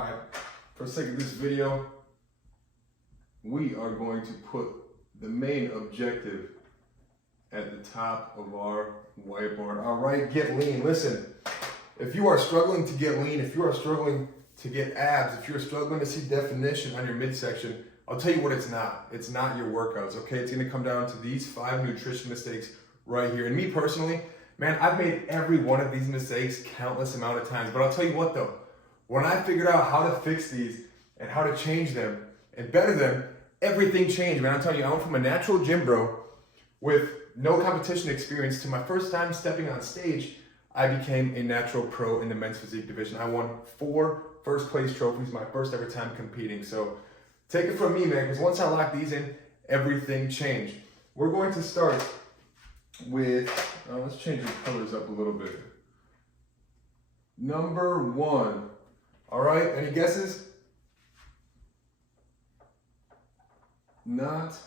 Alright, for the sake of this video, we are going to put the main objective at the top of our whiteboard. Alright, get lean. Listen, if you are struggling to get lean, if you are struggling to get abs, if you're struggling to see definition on your midsection, I'll tell you what it's not. It's not your workouts, okay? It's gonna come down to these 5 nutrition mistakes right here. And me personally, man, I've made every one of these mistakes countless amount of times. But I'll tell you what though, when I figured out how to fix these and how to change them and better them, everything changed, man. I'm telling you, I went from a natural gym bro with no competition experience to my first time stepping on stage, I became a natural pro in the men's physique division. I won 4 first place trophies, my first ever time competing. So take it from me, man, because once I locked these in, everything changed. We're going to start with, let's change the colors up a little bit. Number 1. All right, any guesses? Not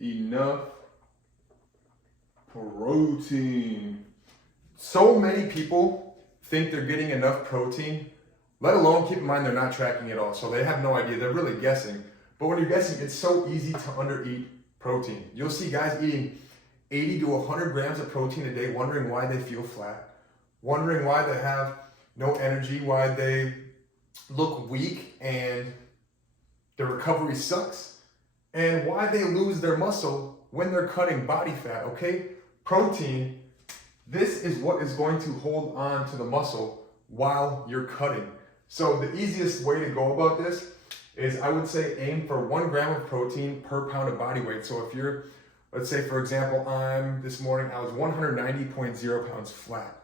enough protein. So many people think they're getting enough protein, let alone keep in mind they're not tracking at all. So they have no idea, they're really guessing. But when you're guessing, it's so easy to undereat protein. You'll see guys eating 80 to 100 grams of protein a day, wondering why they feel flat, wondering why they have no energy, why they look weak and their recovery sucks, and why they lose their muscle when they're cutting body fat, okay? Protein, this is what is going to hold on to the muscle while you're cutting. So the easiest way to go about this is, I would say, aim for 1 gram of protein per pound of body weight. So if you're, let's say for example, this morning I was 190.0 pounds flat,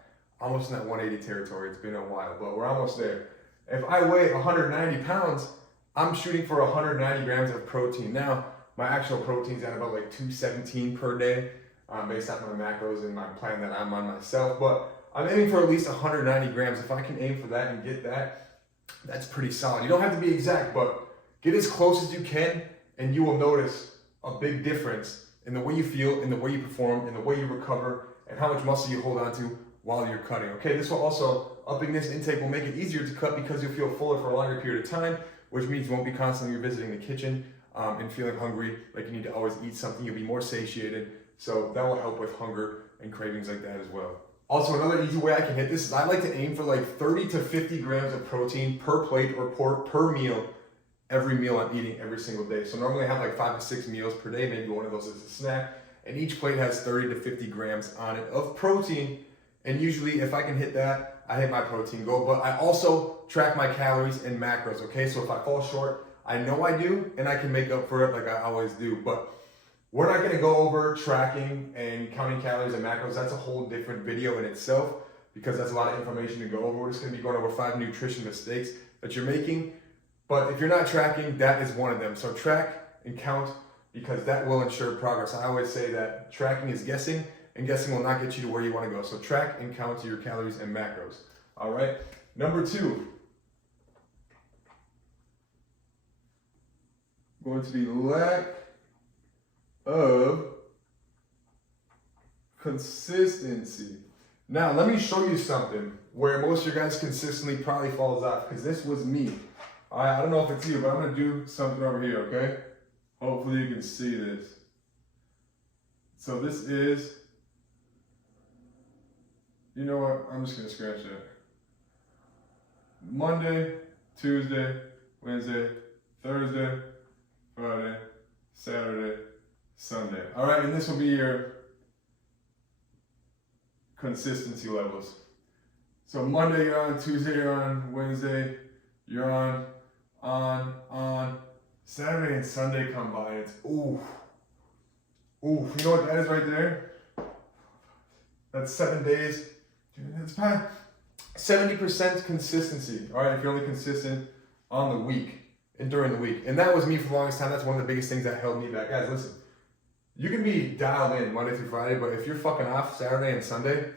almost in that 180 territory. It's been a while, but we're almost there. If I weigh 190 pounds, I'm shooting for 190 grams of protein. Now, my actual protein's at about like 217 per day, based off my macros and my plan that I'm on myself, but I'm aiming for at least 190 grams. If I can aim for that and get that, that's pretty solid. You don't have to be exact, but get as close as you can, and you will notice a big difference in the way you feel, in the way you perform, in the way you recover, and how much muscle you hold on to while you're cutting, okay? This will also, upping this intake will make it easier to cut because you'll feel fuller for a longer period of time, which means you won't be constantly revisiting the kitchen and feeling hungry, like you need to always eat something. You'll be more satiated, so that will help with hunger and cravings like that as well. Also, another easy way I can hit this is I like to aim for like 30 to 50 grams of protein per plate or per meal, every meal I'm eating every single day. So normally I have like 5 to 6 meals per day, maybe one of those is a snack, and each plate has 30 to 50 grams on it of protein. And usually if I can hit that, I hit my protein goal. But I also track my calories and macros, okay? So if I fall short, I know I do, and I can make up for it like I always do. But we're not gonna go over tracking and counting calories and macros. That's a whole different video in itself, because that's a lot of information to go over. We're just gonna be going over 5 nutrition mistakes that you're making. But if you're not tracking, that is one of them. So track and count, because that will ensure progress. I always say that tracking is guessing, and guessing will not get you to where you want to go. So track and count your calories and macros. All right. Number 2, going to be lack of consistency. Now, let me show you something where most of your guys consistently probably falls off, because this was me. All right, I don't know if it's you, but I'm going to do something over here, okay? Hopefully you can see this. So this is, you know what, I'm just going to scratch that. Monday, Tuesday, Wednesday, Thursday, Friday, Saturday, Sunday. All right, and this will be your consistency levels. So Monday you're on, Tuesday you're on, Wednesday you're on, Saturday and Sunday come by, and it's ooh. You know what that is right there? That's 7 days. It's about 70% consistency. All right, if you're only consistent on the week and during the week. And that was me for the longest time. That's one of the biggest things that held me back. Guys, listen, you can be dialed in Monday through Friday, but if you're fucking off Saturday and Sunday,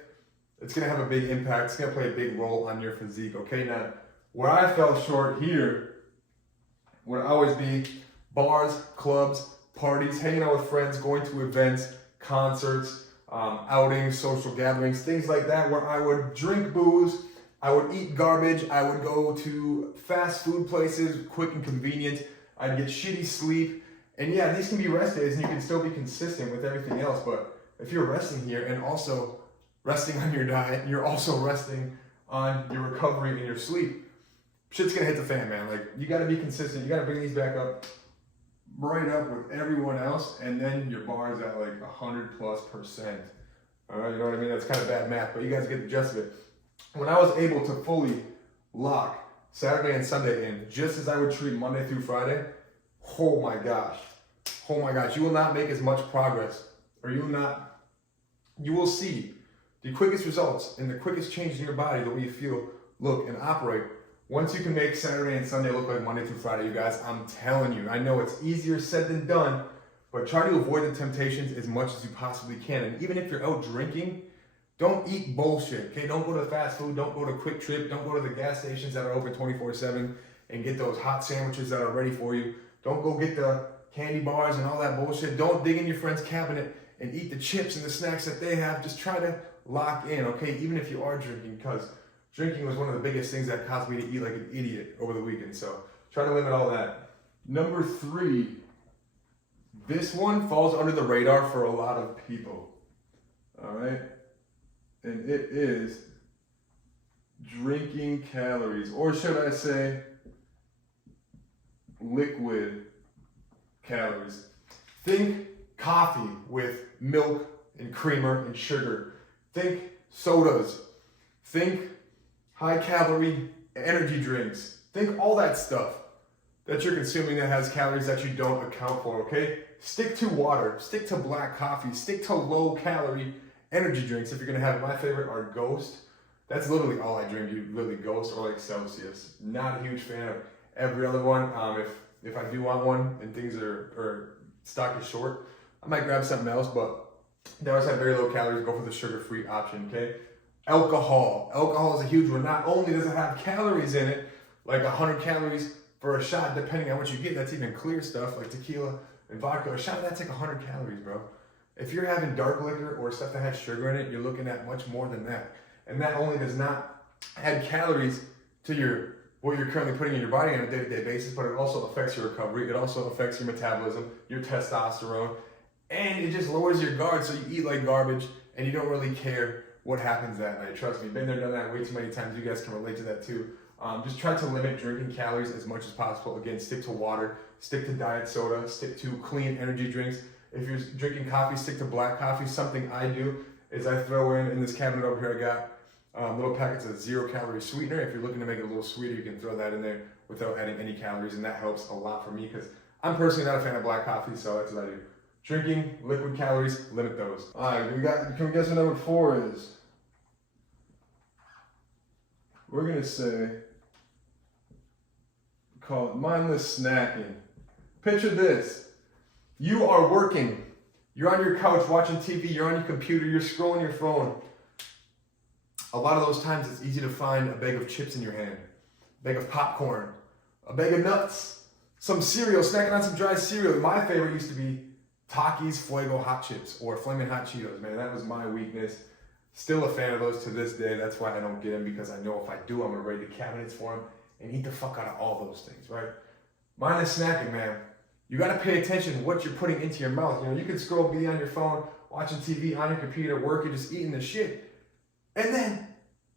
it's gonna have a big impact. It's gonna play a big role on your physique, okay? Now, where I fell short here would always be bars, clubs, parties, hanging out with friends, going to events, concerts, outings, social gatherings, things like that, where I would drink booze, I would eat garbage. I would go to fast food places, quick and convenient. I'd get shitty sleep. And yeah, these can be rest days and you can still be consistent with everything else. But if you're resting here and also resting on your diet, you're also resting on your recovery and your sleep, shit's gonna hit the fan, man. Like, you gotta be consistent. You gotta bring these back up, right up with everyone else, and then your bar is at like 100+%. All right, you know what I mean? That's kind of bad math, but you guys get the gist of it. When I was able to fully lock Saturday and Sunday in, just as I would treat Monday through Friday, oh my gosh, you will not make as much progress, or you will see the quickest results and the quickest change in your body, the way you feel, look, and operate. Once you can make Saturday and Sunday look like Monday through Friday, you guys, I'm telling you, I know it's easier said than done, but try to avoid the temptations as much as you possibly can. And even if you're out drinking, don't eat bullshit, okay? Don't go to fast food, don't go to Quick Trip, don't go to the gas stations that are open 24/7 and get those hot sandwiches that are ready for you. Don't go get the candy bars and all that bullshit. Don't dig in your friend's cabinet and eat the chips and the snacks that they have. Just try to lock in, okay? Even if you are drinking, because drinking was one of the biggest things that caused me to eat like an idiot over the weekend. So try to limit all that. Number 3, this one falls under the radar for a lot of people, all right? And it is drinking calories, or should I say liquid calories. Think coffee with milk and creamer and sugar. Think sodas. Think high calorie energy drinks. Think all that stuff that you're consuming that has calories that you don't account for, okay? Stick to water, stick to black coffee, stick to low calorie energy drinks if you're gonna have it. My favorite are Ghost. That's literally all I drink, literally Ghost or like Celsius. Not a huge fan of every other one. If I do want one and things or stock is short, I might grab something else, but they always have very low calories. Go for the sugar-free option, okay? Alcohol. Alcohol is a huge one. Not only does it have calories in it, like 100 calories for a shot, depending on what you get. That's even clear stuff like tequila and vodka. A shot, that's like 100 calories, bro. If you're having dark liquor or stuff that has sugar in it, you're looking at much more than that. And that only does not add calories to what you're currently putting in your body on a day-to-day basis, but it also affects your recovery. It also affects your metabolism, your testosterone, and it just lowers your guard, so you eat like garbage and you don't really care what happens that night. Trust me, been there, done that way too many times. You guys can relate to that too. Just try to limit drinking calories as much as possible. Again, stick to water, stick to diet soda, stick to clean energy drinks. If you're drinking coffee, stick to black coffee. Something I do is I throw in this cabinet over here, I got little packets of 0-calorie sweetener. If you're looking to make it a little sweeter, you can throw that in there without adding any calories, and that helps a lot for me because I'm personally not a fan of black coffee, so that's what I do. Drinking, liquid calories, limit those. All right, can we guess what number 4 is? We're gonna say, call it mindless snacking. Picture this. You are working. You're on your couch watching TV, you're on your computer, you're scrolling your phone. A lot of those times it's easy to find a bag of chips in your hand, a bag of popcorn, a bag of nuts, some cereal, snacking on some dry cereal. My favorite used to be Takis Fuego hot chips or Flamin' Hot Cheetos, man. That was my weakness. Still a fan of those to this day. That's why I don't get them, because I know if I do, I'm gonna raid the cabinets for them and eat the fuck out of all those things, right? Mindless snacking, man. You gotta pay attention to what you're putting into your mouth. You know, you can scroll, be on your phone, watching TV, on your computer, working, just eating the shit. And then,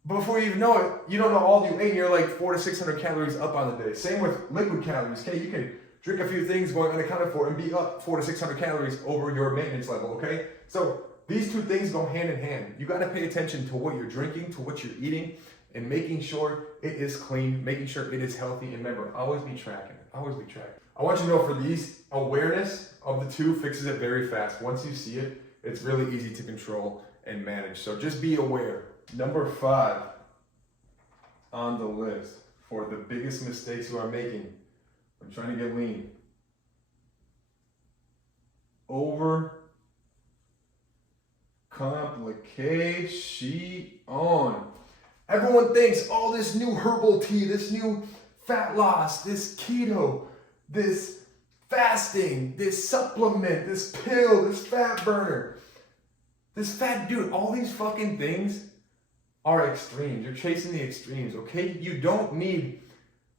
before you even know it, you don't know all you ate, and you're like 400 to 600 calories up on the day. Same with liquid calories, okay? You can drink a few things going unaccounted for and be up 400 to 600 calories over your maintenance level, okay? So these two things go hand in hand. You gotta pay attention to what you're drinking, to what you're eating, and making sure it is clean, making sure it is healthy. And remember, always be tracking it, always be tracking. I want you to know for these, awareness of the two fixes it very fast. Once you see it, it's really easy to control and manage. So just be aware. Number 5 on the list for the biggest mistakes you are making when trying to get lean. Overcomplication. Everyone thinks, oh, this new herbal tea, this new fat loss, this keto, this fasting, this supplement, this pill, this fat burner, this fat dude, all these fucking things are extremes. You're chasing the extremes, okay? You don't need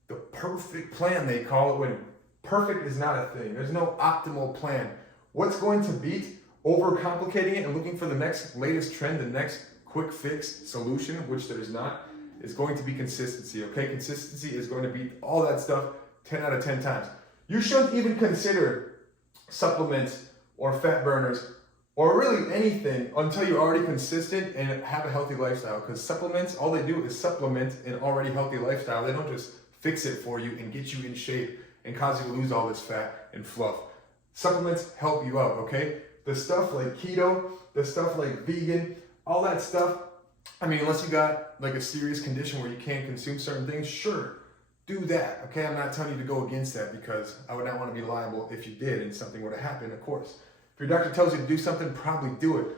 the perfect plan, they call it, when perfect is not a thing. There's no optimal plan. What's going to beat overcomplicating it and looking for the next latest trend, the next quick fix solution, which there is not, is going to be consistency, okay? Consistency is going to beat all that stuff 10 out of 10 times. You shouldn't even consider supplements or fat burners or really anything until you're already consistent and have a healthy lifestyle, because supplements, all they do is supplement an already healthy lifestyle. They don't just fix it for you and get you in shape and cause you to lose all this fat and fluff. Supplements help you out, okay? The stuff like keto, the stuff like vegan, all that stuff, I mean, unless you got like a serious condition where you can't consume certain things, sure, do that, okay? I'm not telling you to go against that, because I would not want to be liable if you did and something were to happen, of course. If your doctor tells you to do something, probably do it.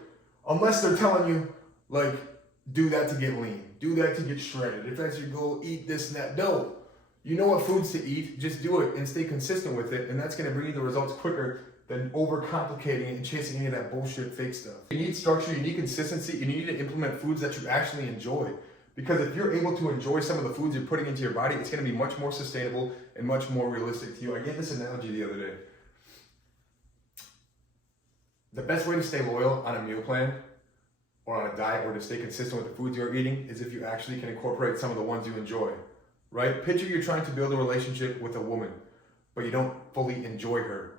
Unless they're telling you, like, do that to get lean, do that to get shredded. If that's your goal, eat this and that. No. You know what foods to eat, just do it and stay consistent with it, and that's gonna bring you the results quicker than overcomplicating it and chasing any of that bullshit fake stuff. You need structure, you need consistency, and you need to implement foods that you actually enjoy. Because if you're able to enjoy some of the foods you're putting into your body, it's gonna be much more sustainable and much more realistic to you. I gave this analogy the other day. The best way to stay loyal on a meal plan or on a diet, or to stay consistent with the foods you're eating, is if you actually can incorporate some of the ones you enjoy. Right? Picture you're trying to build a relationship with a woman, but you don't fully enjoy her.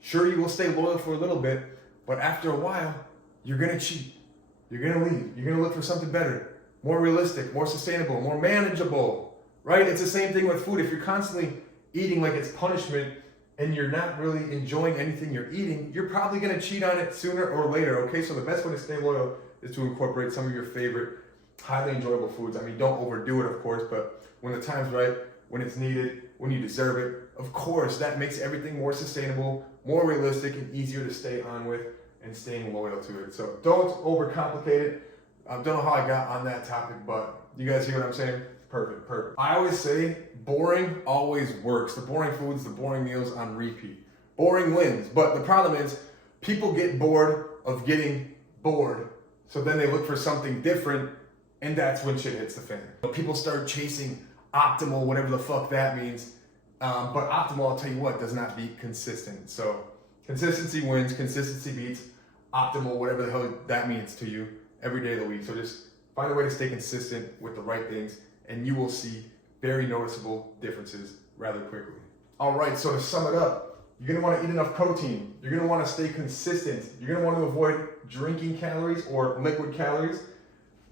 Sure, you will stay loyal for a little bit, but after a while, you're gonna cheat. You're gonna leave. You're gonna look for something better, more realistic, more sustainable, more manageable, right? It's the same thing with food. If you're constantly eating like it's punishment and you're not really enjoying anything you're eating, you're probably gonna cheat on it sooner or later, okay? So the best way to stay loyal is to incorporate some of your favorite, highly enjoyable foods. I mean, don't overdo it, of course, but when the time's right, when it's needed, when you deserve it, of course, that makes everything more sustainable, more realistic, and easier to stay on with and staying loyal to it. So don't overcomplicate it. I don't know how I got on that topic, but you guys hear what I'm saying? Perfect, perfect. I always say boring always works. The boring foods, the boring meals on repeat. Boring wins, but the problem is people get bored of getting bored. So then they look for something different, and that's when shit hits the fan. People start chasing optimal, whatever the fuck that means. But optimal, I'll tell you what, does not beat consistent. So consistency wins, consistency beats optimal, whatever the hell that means to you every day of the week. So just find a way to stay consistent with the right things, and you will see very noticeable differences rather quickly. All right, so to sum it up, you're gonna wanna eat enough protein. You're gonna wanna stay consistent. You're gonna wanna avoid drinking calories or liquid calories.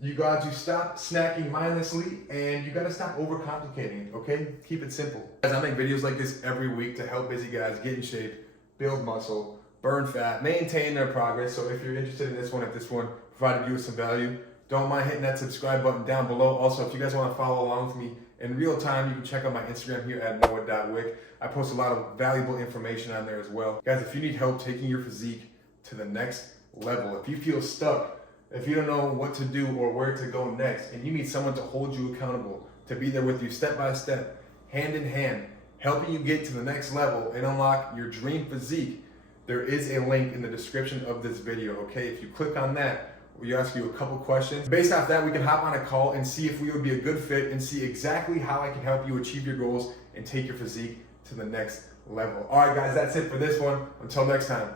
You got to stop snacking mindlessly, and you got to stop overcomplicating it, okay? Keep it simple. Guys, I make videos like this every week to help busy guys get in shape, build muscle, burn fat, maintain their progress. So if you're interested in this one, if this one provided you with some value, don't mind hitting that subscribe button down below. Also, if you guys want to follow along with me in real time, you can check out my Instagram here at noah.wick. I post a lot of valuable information on there as well. Guys, if you need help taking your physique to the next level, if you feel stuck, if you don't know what to do or where to go next, and you need someone to hold you accountable, to be there with you step by step, hand in hand, helping you get to the next level and unlock your dream physique, there is a link in the description of this video, okay? If you click on that, we ask you a couple questions. Based off that, we can hop on a call and see if we would be a good fit and see exactly how I can help you achieve your goals and take your physique to the next level. All right, guys, that's it for this one. Until next time.